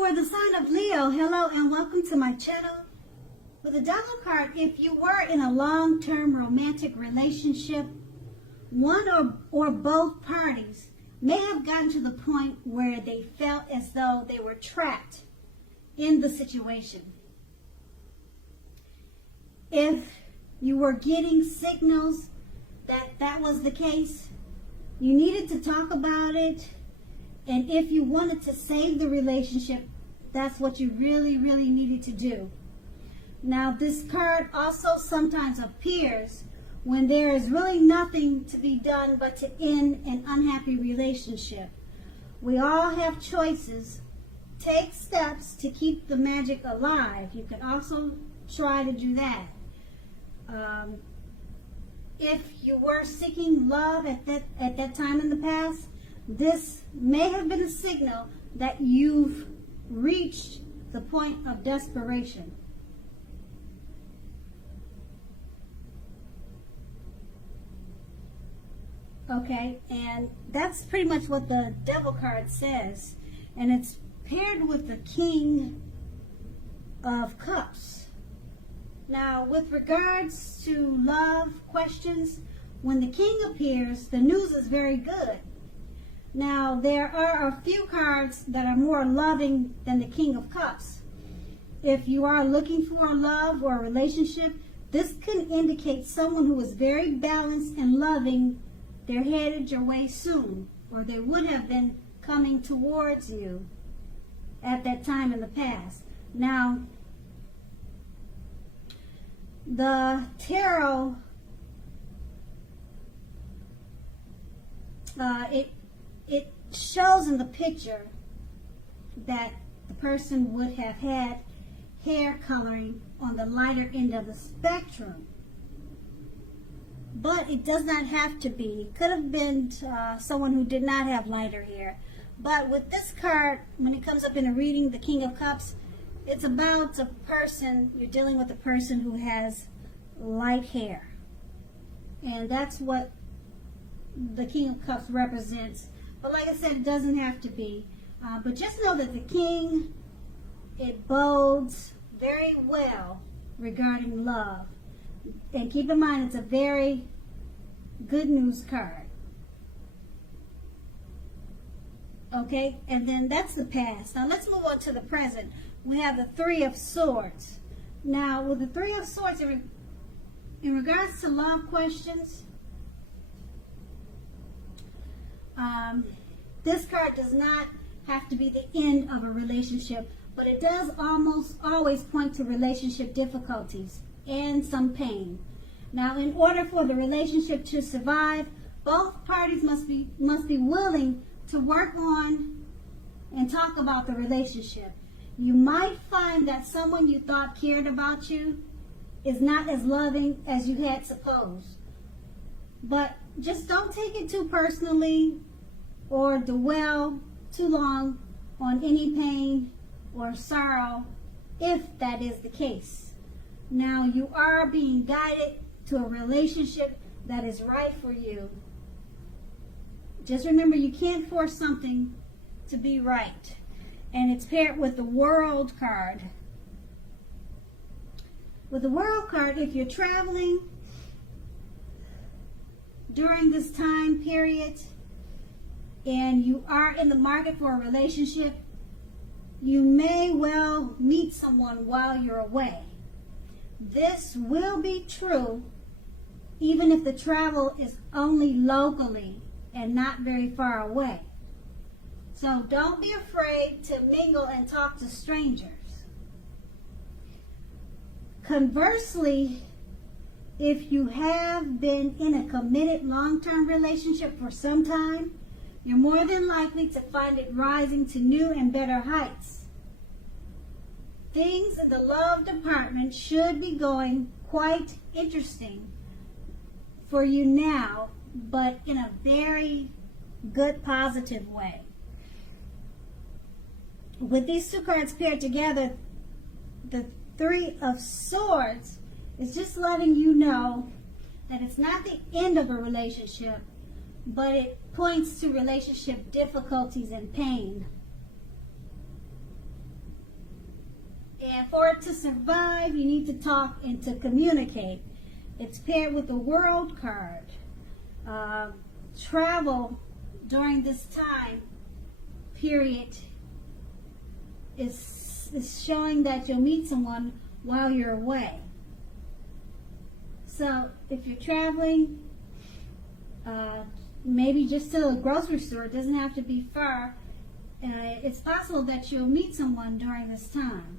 For the sign of Leo, hello and welcome to my channel. With the Devil card, if you were in a long-term romantic relationship, one or both parties may have gotten to the point where they felt as though they were trapped in the situation. If you were getting signals that that was the case, you needed to talk about it. And if you wanted to save the relationship, that's what you really needed to do. Now, this card also sometimes appears when there is really nothing to be done but to end an unhappy relationship. We all have choices. Take steps to keep the magic alive. You can also try to do that. If you were seeking love at that time in the past, this may have been a signal that you've reached the point of desperation. Okay, and that's pretty much what the Devil card says. And it's paired with the King of Cups. Now, with regards to love questions, when the King appears, the news is very good. Now, there are a few cards that are more loving than the King of Cups. If you are looking for love or a relationship, this can indicate someone who is very balanced and loving. They're headed your way soon, or they would have been coming towards you at that time in the past. Now, the tarot, it shows in the picture that the person would have had hair coloring on the lighter end of the spectrum. But it does not have to be. It could have been someone who did not have lighter hair. But with this card, when it comes up in a reading, the King of Cups, it's about a person, you're dealing with a person who has light hair. And that's what the King of Cups represents. But like I said, it doesn't have to be. But just know that the King, it bodes very well regarding love. And keep in mind, it's a very good news card. Okay, and then that's the past. Now let's move on to the present. We have the Three of Swords. Now, with the Three of Swords, in regards to love questions, this card does not have to be the end of a relationship, but it does almost always point to relationship difficulties and some pain. Now, in order for the relationship to survive, both parties must be willing to work on and talk about the relationship. You might find that someone you thought cared about you is not as loving as you had supposed. But just don't take it too personally or dwell too long on any pain or sorrow if that is the case. Now, you are being guided to a relationship that is right for you. Just remember, you can't force something to be right. And it's paired with the World card. With the World card, if you're traveling during this time period and you are in the market for a relationship, you may well meet someone while you're away. This will be true even if the travel is only locally and not very far away. So don't be afraid to mingle and talk to strangers. Conversely, if you have been in a committed long-term relationship for some time, you're more than likely to find it rising to new and better heights. Things in the love department should be going quite interesting for you now, but in a very good, positive way. With these two cards paired together, the Three of Swords is just letting you know that it's not the end of a relationship, but it points to relationship difficulties and pain. And for it to survive, you need to talk and to communicate. It's paired with the World card. Travel during this time period is showing that you'll meet someone while you're away. So if you're traveling, maybe just to a grocery store, it doesn't have to be far. It's possible that you'll meet someone during this time.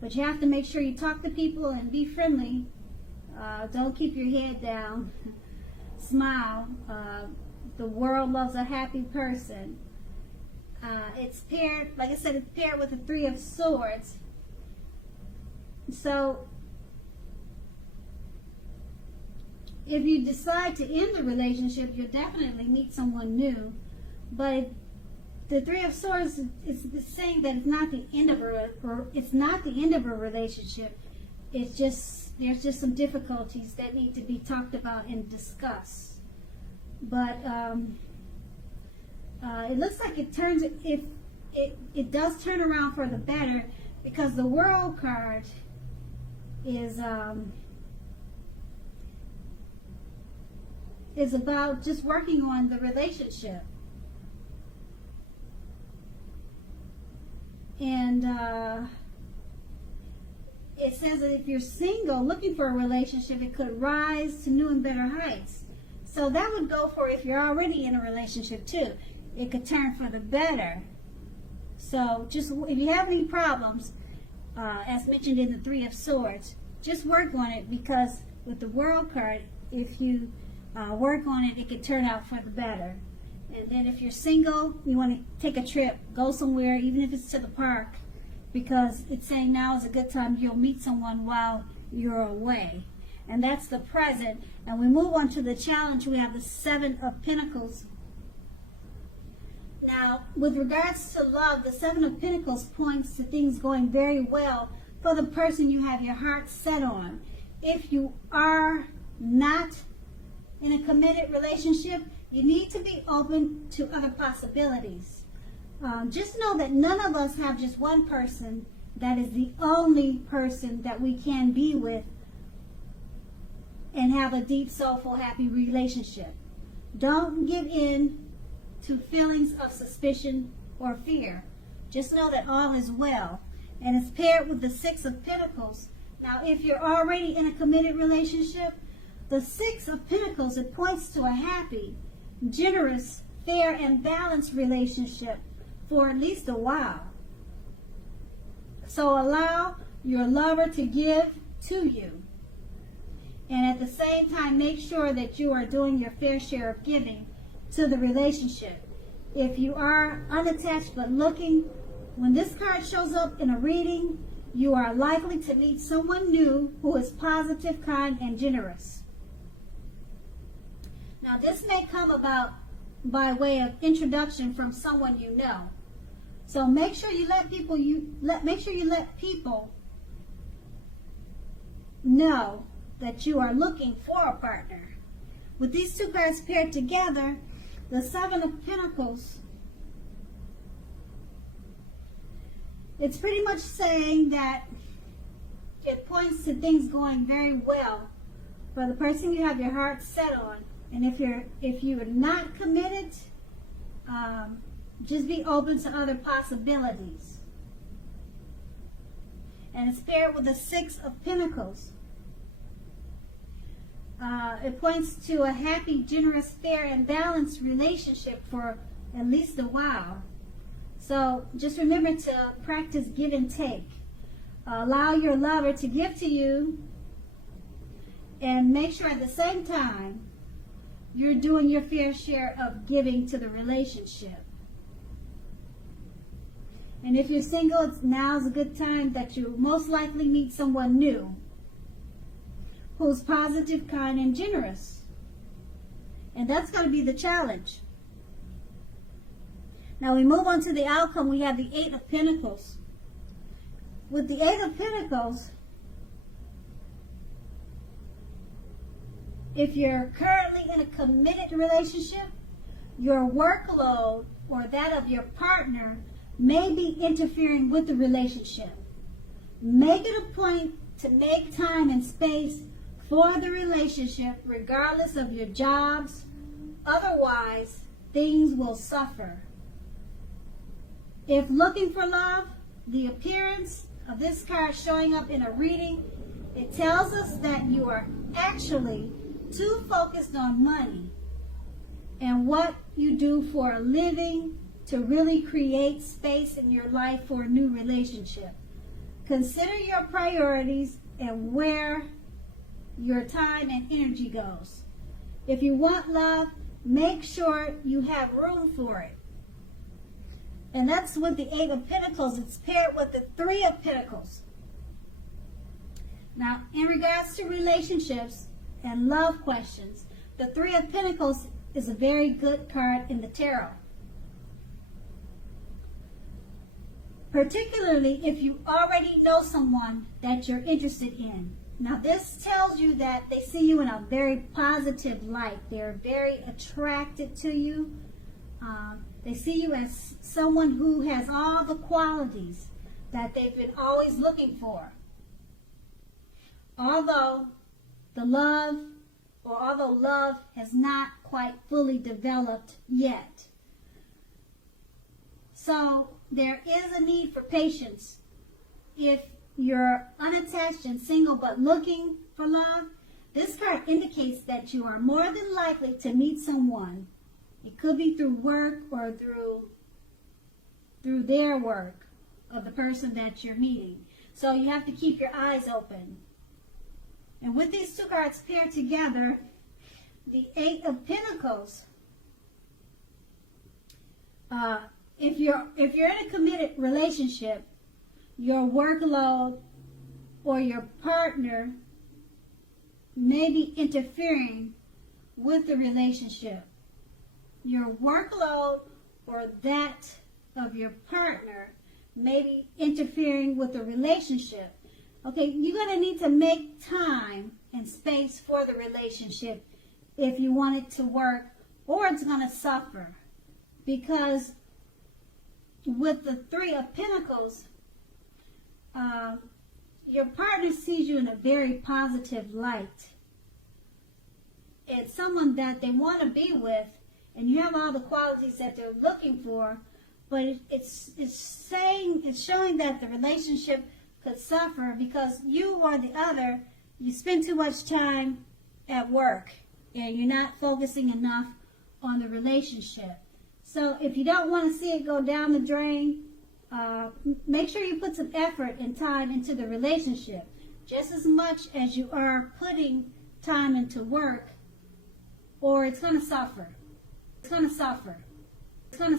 But you have to make sure you talk to people and be friendly. Don't keep your head down. Smile. The world loves a happy person. It's paired, like I said, it's paired with the Three of Swords. So if you decide to end the relationship, you'll definitely meet someone new. But the Three of Swords is saying that it's not the end of a relationship. It's just there's just some difficulties that need to be talked about and discussed. But it looks like it turns it does turn around for the better, because the World card is about just working on the relationship. And it says that if you're single looking for a relationship, it could rise to new and better heights. So that would go for if you're already in a relationship too. It could turn for the better. So just if you have any problems, as mentioned in the Three of Swords, just work on it, because with the World card, if you work on it, it could turn out for the better. And then if you're single, you want to take a trip, go somewhere, even if it's to the park, because it's saying now is a good time. You'll meet someone while you're away. And that's the present. And we move on to the challenge. We have the Seven of Pentacles. Now, with regards to love, the Seven of Pentacles points to things going very well for the person you have your heart set on. If you are not in a committed relationship, you need to be open to other possibilities. Just know that none of us have just one person that is the only person that we can be with and have a deep, soulful, happy relationship. Don't give in to feelings of suspicion or fear. Just know that all is well. And it's paired with the Six of Pentacles. Now, if you're already in a committed relationship, the Six of Pentacles, it points to a happy, generous, fair, and balanced relationship for at least a while. So allow your lover to give to you. And at the same time, make sure that you are doing your fair share of giving to the relationship. If you are unattached but looking, when this card shows up in a reading, you are likely to meet someone new who is positive, kind, and generous. Now, this may come about by way of introduction from someone you know. So make sure you let people know that you are looking for a partner. With these two cards paired together, the Seven of Pentacles, it's pretty much saying that it points to things going very well for the person you have your heart set on. And if you are not committed, just be open to other possibilities. And it's paired with the Six of Pentacles. It points to a happy, generous, fair, and balanced relationship for at least a while. So just remember to practice give and take. Allow your lover to give to you, and make sure at the same time you're doing your fair share of giving to the relationship. And if you're single, now's a good time that you'll most likely meet someone new who's positive, kind, and generous. And that's going to be the challenge. Now we move on to the outcome. We have the Eight of Pentacles. With the Eight of Pentacles, if you're currently in a committed relationship, your workload or that of your partner may be interfering with the relationship. Make it a point to make time and space for the relationship, regardless of your jobs. Otherwise, things will suffer. If looking for love, the appearance of this card showing up in a reading, it tells us that you are actually too focused on money and what you do for a living to really create space in your life for a new relationship. Consider your priorities and where your time and energy goes. If you want love, make sure you have room for it. And that's with the Eight of Pentacles. It's paired with the Three of Pentacles. Now, in regards to relationships and love questions, the Three of Pentacles is a very good card in the tarot. Particularly if you already know someone that you're interested in. Now, this tells you that they see you in a very positive light. They're very attracted to you. They see you as someone who has all the qualities that they've been always looking for. Although love has not quite fully developed yet. So there is a need for patience. If you're unattached and single but looking for love, this card indicates that you are more than likely to meet someone. It could be through work or through their work of the person that you're meeting. So you have to keep your eyes open. And with these two cards paired together, the Eight of Pentacles, if you're in a committed relationship, your workload or your partner may be interfering with the relationship. Your workload or that of your partner may be interfering with the relationship. Okay, you're going to need to make time and space for the relationship if you want it to work, or it's going to suffer. Because with the Three of Pentacles, your partner sees you in a very positive light. It's someone that they want to be with, and you have all the qualities that they're looking for, but it's showing that the relationship could suffer because you or the other, you spend too much time at work and you're not focusing enough on the relationship. So if you don't want to see it go down the drain, make sure you put some effort and time into the relationship, just as much as you are putting time into work, or it's going to suffer. It's going to suffer. It's going to